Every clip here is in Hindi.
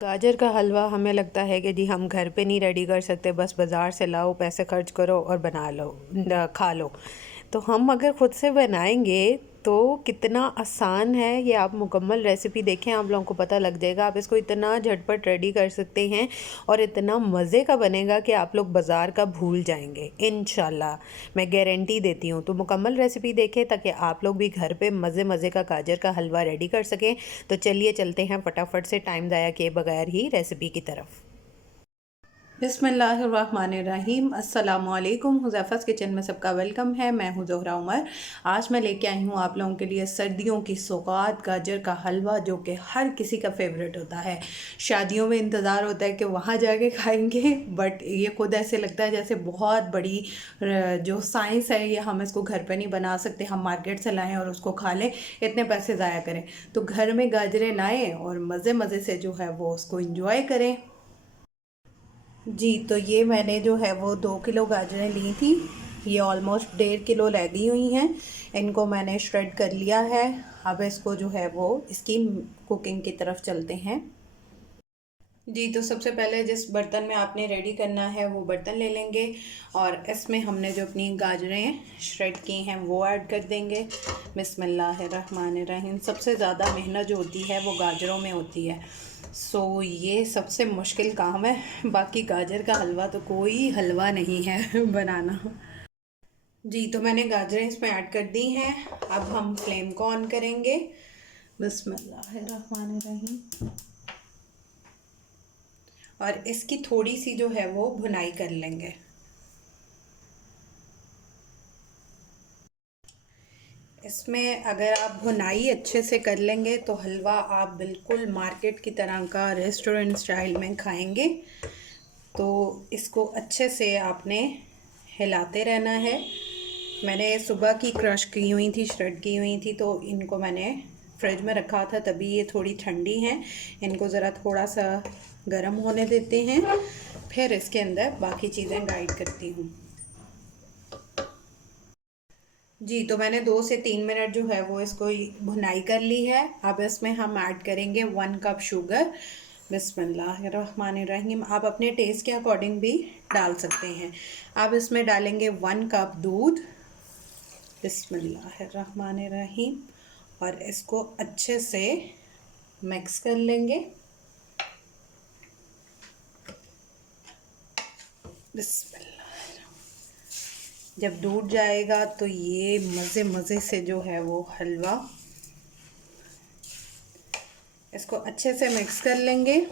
गाजर का हलवा हमें लगता है कि जी हम घर पे नहीं रेडी कर सकते, बस बाज़ार से लाओ, पैसे खर्च करो और बना लो, खा लो। तो हम अगर ख़ुद से बनाएंगे तो कितना आसान है ये। आप मुकम्मल रेसिपी देखें, आप लोगों को पता लग जाएगा। आप इसको इतना झटपट रेडी कर सकते हैं और इतना मज़े का बनेगा कि आप लोग बाज़ार का भूल जाएंगे इंशाल्लाह, मैं गारंटी देती हूँ। तो मुकम्मल रेसिपी देखें ताकि आप लोग भी घर पे मज़े मज़े का गाजर का हलवा रेडी कर सकें। तो चलिए चलते हैं फटाफट से टाइम ज़ाया किए बगैर ही रेसिपी की तरफ। बिस्मिल्लाहिर्रहमानिर्रहीम, अस्सलामुअलैकुम। हुज़ैफ़ा's किचन में सबका वेलकम है। मैं हूँ ज़ोहरा उमर। आज मैं लेके आई हूँ आप लोगों के लिए सर्दियों की सौगात गाजर का हलवा, जो कि हर किसी का फेवरेट होता है। शादियों में इंतज़ार होता है कि वहाँ जाके खाएंगे, बट ये खुद ऐसे लगता है जैसे बहुत बड़ी जो साइंस है, ये हम इसको घर पर नहीं बना सकते। हम मार्केट से लाएँ और उसको खा लें, इतने पैसे ज़ाया करें। तो घर में गाजरें लाएँ और मज़े मज़े से जो है वो उसको इंजॉय करें। जी, तो ये मैंने जो है वो 2 किलो गाजरें ली थी। ये ऑलमोस्ट 1.5 किलो लगी हुई हैं। इनको मैंने श्रेड कर लिया है। अब इसको जो है वो इसकी कुकिंग की तरफ चलते हैं। जी, तो सबसे पहले जिस बर्तन में आपने रेडी करना है वो बर्तन ले लेंगे और इसमें हमने जो अपनी गाजरें श्रेड की हैं वो ऐड कर देंगे। बिस्मिल्लाहिर्रहमानिर्रहीम। सबसे ज़्यादा मेहनत जो होती है वो गाजरों में होती है। ये सबसे मुश्किल काम है। बाकी गाजर का हलवा तो कोई हलवा नहीं है बनाना। जी, तो मैंने गाजरें इसमें ऐड कर दी हैं। अब हम फ्लेम को ऑन करेंगे। बिस्मिल्लाहिर्रहमानिर्रहीम। और इसकी थोड़ी सी जो है वो भुनाई कर लेंगे। इसमें अगर आप भुनाई अच्छे से कर लेंगे तो हलवा आप बिल्कुल मार्केट की तरह का रेस्टोरेंट स्टाइल में खाएंगे। तो इसको अच्छे से आपने हिलाते रहना है। मैंने सुबह की क्रश की हुई थी, श्रेड की हुई थी, तो इनको मैंने फ्रिज में रखा था, तभी ये थोड़ी ठंडी हैं। इनको ज़रा थोड़ा सा गर्म होने देते हैं, फिर इसके अंदर बाकी चीज़ें ऐड करती हूँ। जी, तो मैंने 2 से 3 मिनट जो है वो इसको भुनाई कर ली है। अब इसमें हम ऐड करेंगे 1 कप शुगर। बिस्मिल्लाहिर्रहमानिर्रहीम। आप अपने टेस्ट के अकॉर्डिंग भी डाल सकते हैं। अब इसमें डालेंगे 1 कप दूध। बिस्मिल्लाहिर्रहमानिर्रहीम। और इसको अच्छे से मिक्स कर लेंगे। बिस्मिल्लाह। जब दूध जाएगा तो ये मज़े मज़े से जो है वो हलवा, इसको अच्छे से मिक्स कर लेंगे।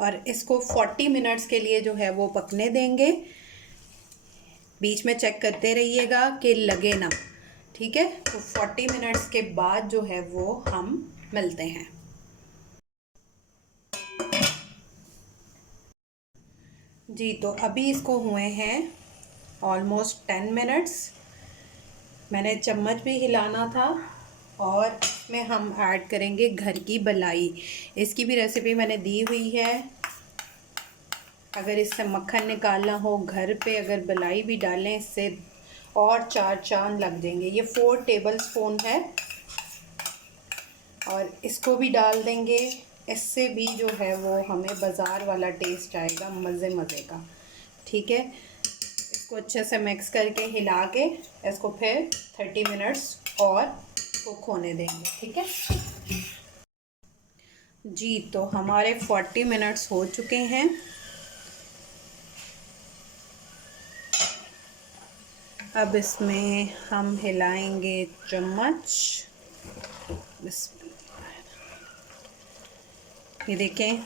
और इसको 40 मिनट्स के लिए जो है वो पकने देंगे। बीच में चेक करते रहिएगा कि लगे ना, ठीक है। तो 40 मिनट्स के बाद जो है वो हम मिलते हैं। जी, तो अभी इसको हुए हैं ऑलमोस्ट 10 मिनट्स। मैंने चम्मच भी हिलाना था। और इसमें हम ऐड करेंगे घर की बलाई। इसकी भी रेसिपी मैंने दी हुई है। अगर इससे मक्खन निकालना हो घर पे, अगर बलाई भी डालें इससे और 4 चांद लग जाएंगे। ये 4 टेबल स्पून है और इसको भी डाल देंगे। इससे भी जो है वो हमें बाज़ार वाला टेस्ट आएगा, मज़े मज़े का, ठीक है। इसको अच्छे से मिक्स करके हिला के इसको फिर 30 मिनट्स और कुक होने देंगे, ठीक है। जी, तो हमारे 40 मिनट्स हो चुके हैं। अब इसमें हम हिलाएंगे चम्मच। ये देखें,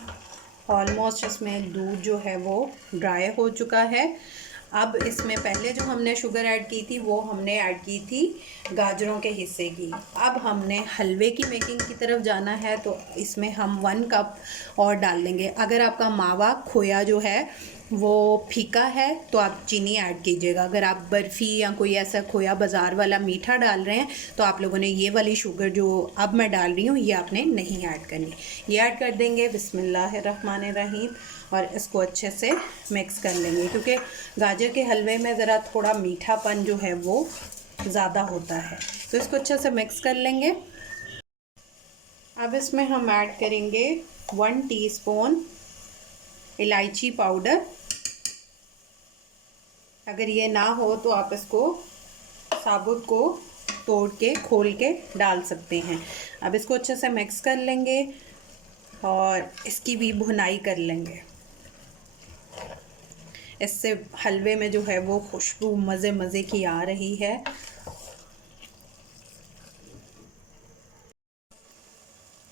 ऑलमोस्ट इसमें दूध जो है वो ड्राई हो चुका है। अब इसमें पहले जो हमने शुगर ऐड की थी वो हमने ऐड की थी गाजरों के हिस्से की। अब हमने हलवे की मेकिंग की तरफ जाना है, तो इसमें हम 1 कप और डाल देंगे। अगर आपका मावा खोया जो है वो फीका है तो आप चीनी ऐड कीजिएगा। अगर आप बर्फ़ी या कोई ऐसा खोया बाज़ार वाला मीठा डाल रहे हैं तो आप लोगों ने ये वाली शुगर जो अब मैं डाल रही हूँ ये आपने नहीं ऐड करनी। ये ऐड कर देंगे। बिस्मिल्लाहिर्रहमानिर्रहीम। और इसको अच्छे से मिक्स कर लेंगे, क्योंकि गाजर के हलवे में ज़रा थोड़ा मीठापन जो है वो ज़्यादा होता है। तो इसको अच्छे से मिक्स कर लेंगे। अब इसमें हम ऐड करेंगे 1 टीस्पून इलायची पाउडर। अगर ये ना हो तो आप इसको साबुत को तोड़ के खोल के डाल सकते हैं। अब इसको अच्छे से मिक्स कर लेंगे और इसकी भी भुनाई कर लेंगे। इससे हलवे में जो है वो खुशबू मज़े मज़े की आ रही है।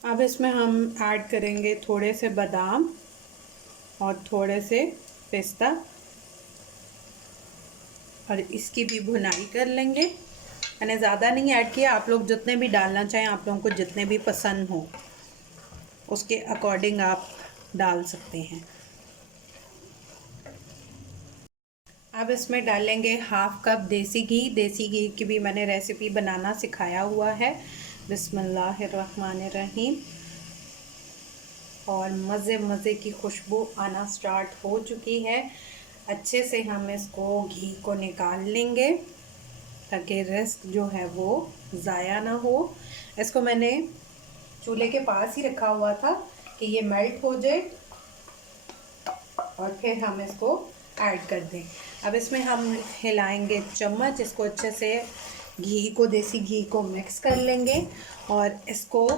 अब इसमें हम ऐड करेंगे थोड़े से बादाम और थोड़े से पिस्ता और इसकी भी भुनाई कर लेंगे। मैंने ज़्यादा नहीं ऐड किया, आप लोग जितने भी डालना चाहें, आप लोगों को जितने भी पसंद हो उसके अकॉर्डिंग आप डाल सकते हैं। अब इसमें डालेंगे हाफ कप देसी घी। देसी घी की भी मैंने रेसिपी बनाना सिखाया हुआ है। बिस्मिल्लाहिर्रहमानिर्रहीम। और मज़े मज़े की खुशबू आना स्टार्ट हो चुकी है। अच्छे से हम इसको घी को निकाल लेंगे ताकि रेस्ट जो है वो ज़ाया ना हो। इसको मैंने चूल्हे के पास ही रखा हुआ था कि ये मेल्ट हो जाए और फिर हम इसको ऐड कर दें। अब इसमें हम हिलाएंगे चम्मच, इसको अच्छे से घी को, देसी घी को मिक्स कर लेंगे और इसको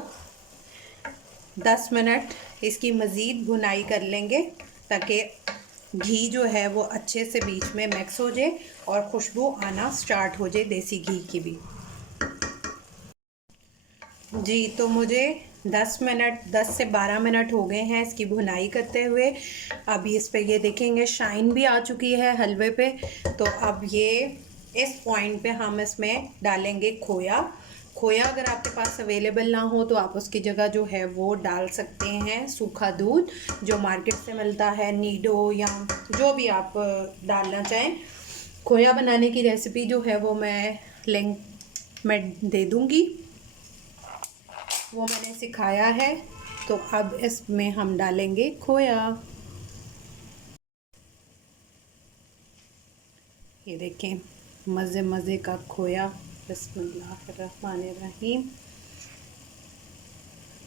10 मिनट इसकी मज़ीद भुनाई कर लेंगे ताकि घी जो है वो अच्छे से बीच में मिक्स हो जाए और खुशबू आना स्टार्ट हो जाए देसी घी की भी। जी, तो मुझे 10 से 12 मिनट हो गए हैं इसकी भुनाई करते हुए। अभी इस पे ये देखेंगे शाइन भी आ चुकी है हलवे पे। तो अब ये इस पॉइंट पे हम इसमें डालेंगे खोया। खोया अगर आपके पास अवेलेबल ना हो तो आप उसकी जगह जो है वो डाल सकते हैं सूखा दूध जो मार्केट से मिलता है, नीडो या जो भी आप डालना चाहें। खोया बनाने की रेसिपी जो है वो मैं लिंक में दे दूँगी, वो मैंने सिखाया है। तो अब इसमें हम डालेंगे खोया। ये देखें मज़े मज़े का खोया। बिस्मिल्लाहिर्रहमानिर्रहीम।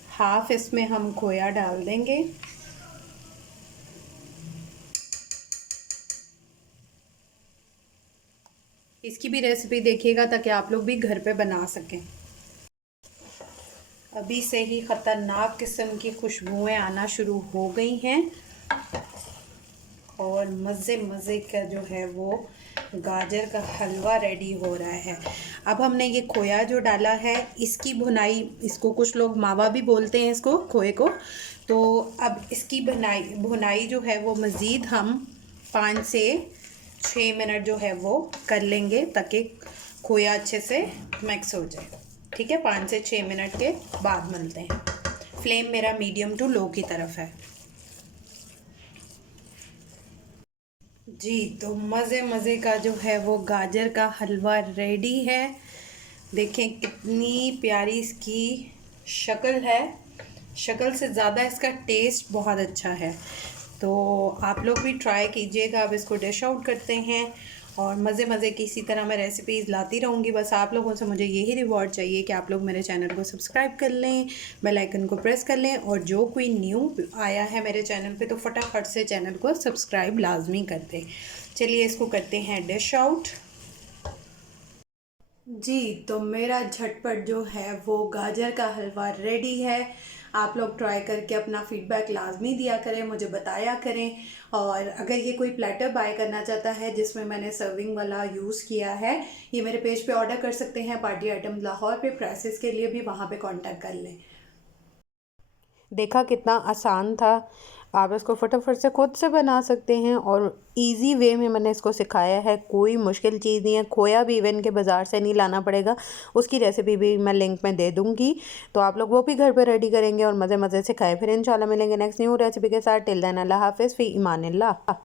हाफ इसमें हम खोया डाल देंगे। इसकी भी रेसिपी देखिएगा ताकि आप लोग भी घर पे बना सकें। अभी से ही ख़तरनाक किस्म की खुशबुएं आना शुरू हो गई हैं और मज़े मज़े का जो है वो गाजर का हलवा रेडी हो रहा है। अब हमने ये खोया जो डाला है इसकी भुनाई, इसको कुछ लोग मावा भी बोलते हैं इसको, खोए को। तो अब इसकी भुनाई जो है वो मज़ीद हम 5 से 6 मिनट जो है वो कर लेंगे ताकि खोया अच्छे से मिक्स हो जाए। ठीक है, 5 से 6 मिनट के बाद मिलते हैं। फ्लेम मेरा मीडियम टू लो की तरफ है। जी, तो मज़े मज़े का जो है वो गाजर का हलवा रेडी है। देखें कितनी प्यारी इसकी शक्ल है, शक्ल से ज़्यादा इसका टेस्ट बहुत अच्छा है। तो आप लोग भी ट्राई कीजिएगा। अब इसको डिश आउट करते हैं और मज़े मज़े की इसी तरह मैं रेसिपीज़ लाती रहूँगी। बस आप लोगों से मुझे यही रिवॉर्ड चाहिए कि आप लोग मेरे चैनल को सब्सक्राइब कर लें, बेल आइकन को प्रेस कर लें और जो कोई न्यू आया है मेरे चैनल पे तो फटाफट से चैनल को सब्सक्राइब लाजमी कर दें। चलिए इसको करते हैं डिश आउट। जी, तो मेरा झटपट जो है वो गाजर का हलवा रेडी है। आप लोग ट्राई करके अपना फीडबैक लाजमी दिया करें, मुझे बताया करें। और अगर ये कोई प्लेटर बाय करना चाहता है जिसमें मैंने सर्विंग वाला यूज़ किया है, ये मेरे पेज पे ऑर्डर कर सकते हैं। पार्टी आइटम लाहौर पे प्राइसेस के लिए भी वहाँ पे कांटेक्ट कर लें। देखा कितना आसान था, आप इसको फटाफट से खुद से बना सकते हैं और इजी वे में मैंने इसको सिखाया है। कोई मुश्किल चीज़ नहीं है। खोया भी इवन के बाज़ार से नहीं लाना पड़ेगा, उसकी रेसिपी भी मैं लिंक में दे दूँगी। तो आप लोग वो भी घर पर रेडी करेंगे और मज़े मज़े से खाएं। फिर इंशाल्लाह मिलेंगे नेक्स्ट न्यू रेसिपी के साथ। टिल देन अल्लाह हाफिज़ फ़ी ईमानिल्लाह।